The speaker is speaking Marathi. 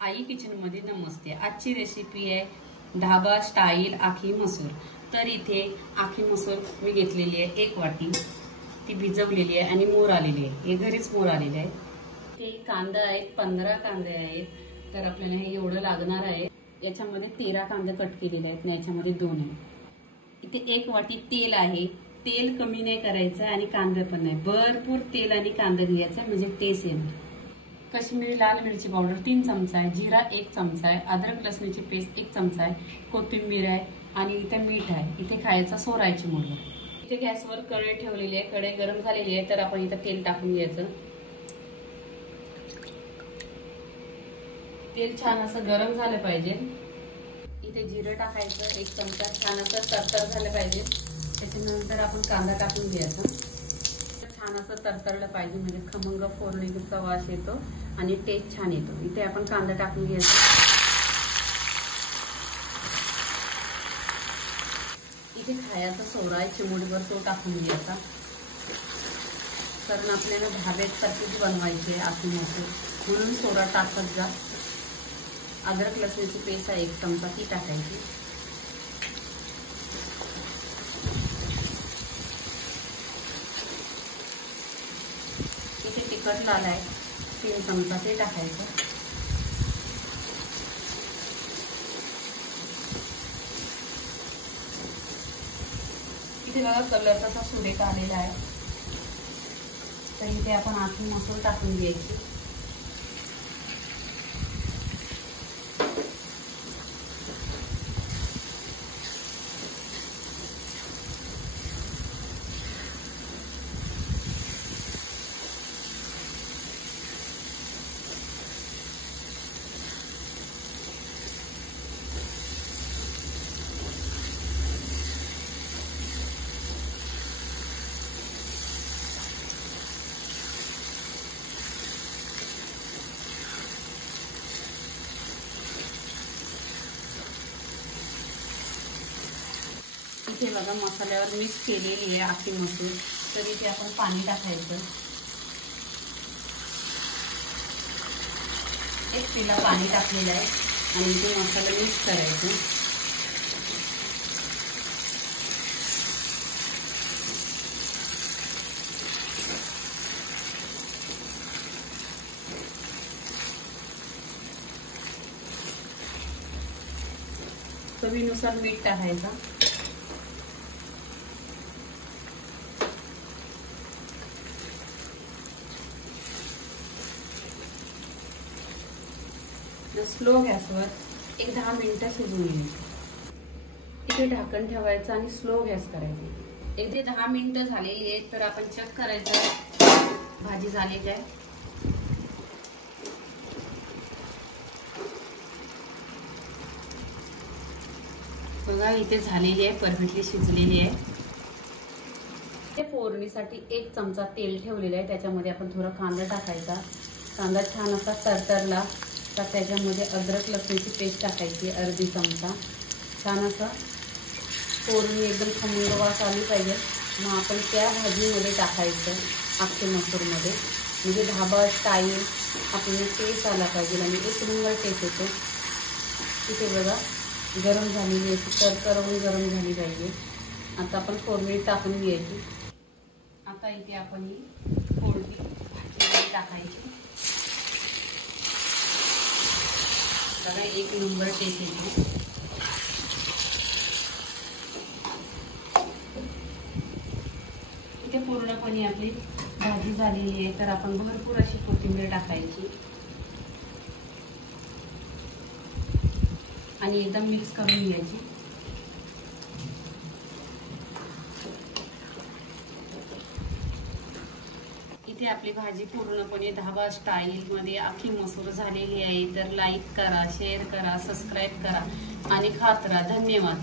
आई किचन मध्ये नमस्ते। आजची रेसिपी आहे ढाबा स्टाईल आखी मसूर। तर इथे आखी मसूर मी घेतलेली आहे 1 वाटी, ती भिजवलेली आहे आणि मोर आलेली आहे, हे घरीच मोर आलेले आहे। ते कांदा आहेत 15 कांदे आहेत, तर आपल्याला हे एवढं लागणार आहे। याच्यामध्ये 13 कांदे कट केलेले आहेत आणि याच्यामध्ये 2 आहे। इथे 1 वाटी तेल आहे, तेल कमी नाही करायचं आणि कांदा पण नाही, भरपूर तेल आणि कांदा घ्यायचा म्हणजे टेस्ट येईल। कश्मीरी लाल मिरची पावडर 3 चमचा आहे, जिरा 1 चमचा आहे, अद्रक लसणाची पेस्ट 1 चमचा आहे, कोथिंबीर आहे आणि इथे मीठ आहे। इथे खायचा सोडा आहे चिमूटभर। इथे गॅसवर कढई ठेवलेली आहे, कढई गरम झालेली आहे, तर आपण इथे तेल टाकून घ्यायचं। तेल छान असं गरम झालं पाहिजे। इथे जिरं टाकायचं 1 चमचा, छान असं तरतर झालं पाहिजे। त्याच्यानंतर आपण कांदा टाकून घ्यायचा, छान असं तरतरलं पाहिजे म्हणजे खमंग फोडणीचा वास येतो आणि टेस्ट छान येतो। इथे आपण कांदा टाकून घ्यायचा। इथे खायचा सोडा आहे चिमूटभर, तो टाकून घ्यायचा, कारण आपल्याला ढाब्यासारखीच बनवायची आहे आखी मसूर, म्हणून सोडा टाकत जा। अद्रक लसणाची पेस्ट आहे 1 चमचा, ती टाकायची। इथे तिखट लाल आहे 3 चमचा, ते टाकायचं। इथे बघा कलर तसा सुरेख आलेला आहे, तर इथे आपण आखी मसूर टाकून घ्यायची। इथे बघा मसाल्यावर मिक्स केलेली आहे आखी मसूर, तर इथे आपण पाणी टाकायचं। 1 पिला पाणी टाकलेलं आहे आणि इथे मसाला मिक्स करायचं। चवीनुसार मीठ टाकायचं। स्लो गॅसवर 10 मिनिटं शिजवून घ्यायचं। इथे ढाकण ठेवायचं आणि स्लो गॅस करायचं। इथे 10 मिनिटं झालेली आहेत, तर आपण चेक करायचं भाजी झाली काय। बघा इथे झालेली आहे, परफेक्टली शिजलेली आहे। ते फोडणीसाठी 1 चमचा तेल ठेवलेलं आहे, त्याच्यामध्ये आपण थोडा कांदा टाकायचा। कांदा छान असा तरतरला तर त्याच्यामध्ये अद्रक लसणाची पेस्ट टाकायची अर्धी चमचा। छान असं फोडणी एकदम खमंग वास आली पाहिजे, मग आपण त्या भाजीमध्ये टाकायचं आखी मसूरमध्ये, म्हणजे ढाबा स्टाईल आपल्याला टेस्ट आला पाहिजे आणि 1 नंबर टेस्ट येतो। तिथे बघा गरम झालेली आहे, तरतरवून गरम झाली पाहिजे। आता आपण फोडणी टाकून घ्यायची। आता इथे आपण ही फोडणी भाजीमध्ये टाकायची। बघा 1 नंबर टेस्ट येतो। इथे पूर्णपणे आपली भाजी झालेली आहे, तर आपण भरपूर अशी कोथिंबीर टाकायची आणि एकदम मिक्स करून घ्यायची। इथे आपली भाजी पूर्णपणे ढाबा स्टाईल मध्ये आखी मसूर झालेली आहे, तर लाईक करा, शेअर करा, सबस्क्राईब करा आणि खात राहा। धन्यवाद।